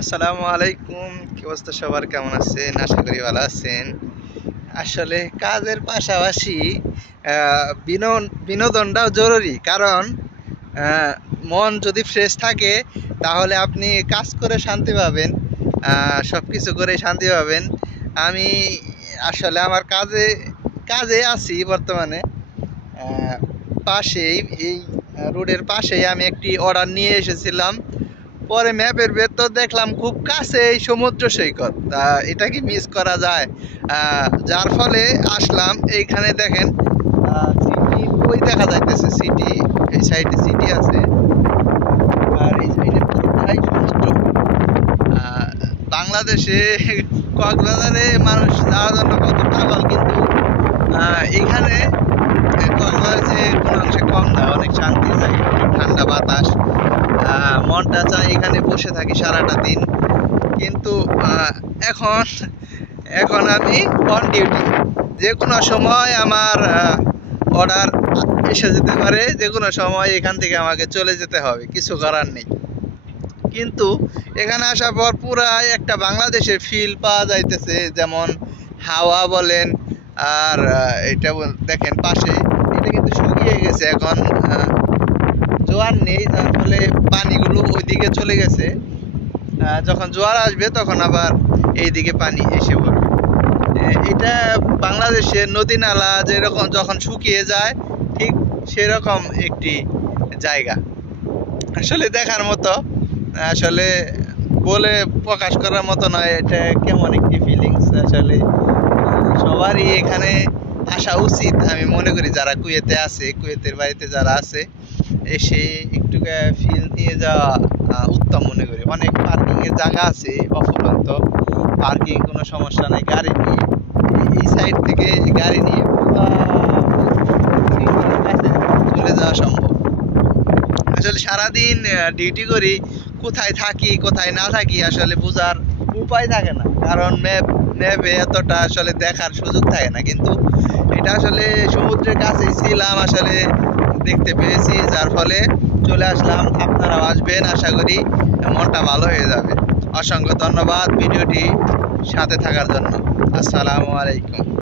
আসসালামু আলাইকুম। কি অবস্থা সবার, কেমন আছেন? আশা করি ভালো আছেন। আসলে কাজের পাশাপাশি বিনোদনটাও জরুরি, কারণ আহ, মন যদি ফ্রেশ থাকে তাহলে আপনি কাজ করে শান্তি পাবেন, সব কিছু করে শান্তি পাবেন। আমি আসলে আমার কাজে কাজে আছি বর্তমানে। আহ, পাশেই এই রোডের পাশেই আমি একটি অর্ডার নিয়ে এসেছিলাম। পরে ম্যাপের ভেতর দেখলাম খুব কাছে এই সমুদ্র সৈকত, এটা কি মিস করা যায়? যার ফলে আসলাম এইখানে। দেখেন সিটি ওই দেখা যাইতেছে, সিটি এই সাইডে সিটি আছে, আর এই সাইডে পুরোটাই সমুদ্র। আহ, বাংলাদেশে কক্সবাজারে মানুষ যাওয়ার জন্য কত পাগল, কিন্তু এইখানে কক্সবাজার যে কোনো অংশে কম না, অনেক শান্তি জায়গা, অনেক ঠান্ডা বাতাস। মনটা চায় এখানে বসে থাকি সারাটা দিন। কিন্তু এখন এখন আমি অন ডিউটি, যে কোনো সময় আমার অর্ডার এসে যেতে পারে, যে কোনো সময় এখান থেকে আমাকে চলে যেতে হবে, কিছু করার নেই। কিন্তু এখানে আসার পর পুরাই একটা বাংলাদেশের ফিল পাওয়া যাইতেছে, যেমন হাওয়া বলেন। আর এটা দেখেন পাশে, এটা কিন্তু শুকিয়ে গেছে এখন, জোয়ার নেই, যার ফলে পানিগুলো ওইদিকে চলে গেছে। যখন জোয়ার আসবে তখন আবার এইদিকে পানি এসে পড়বে। এটা বাংলাদেশের নদী নালা যেরকম যখন শুকিয়ে যায়, ঠিক সেরকম একটি জায়গা। আসলে দেখার মতো, আসলে বলে প্রকাশ করার মতো নয়, এটা কেমন একটি ফিলিংস। আসলে সবারই এখানে আসা উচিত আমি মনে করি, যারা কুয়েতে আছে, কুয়েতের বাড়িতে যারা আছে, এসে একটু ফিল নিয়ে যাওয়া উত্তম মনে করি। অনেক পার্কিং এর জায়গা আছে, অফুরন্ত পার্কিং, কোনো সমস্যা নাই। গাড়ি নিয়ে এই সাইড থেকে গাড়ি নিয়ে কাছে চলে যাওয়া সম্ভব। আসলে সারাদিন ডিউটি করি, কোথায় থাকি কোথায় না থাকি আসলে বোঝার উপায় থাকে না, কারণ ম্যাপে এতটা আসলে দেখার সুযোগ থাকে না। কিন্তু এটা আসলে সমুদ্রের কাছেই ছিলাম, আসলে দেখতে পেয়েছি, যার ফলে চলে আসলাম। আপনারাও আসবেন, আশা করি মনটা ভালো হয়ে যাবে। অসংখ্য ধন্যবাদ ভিডিওটি সাথে থাকার জন্য। আসসালামু আলাইকুম।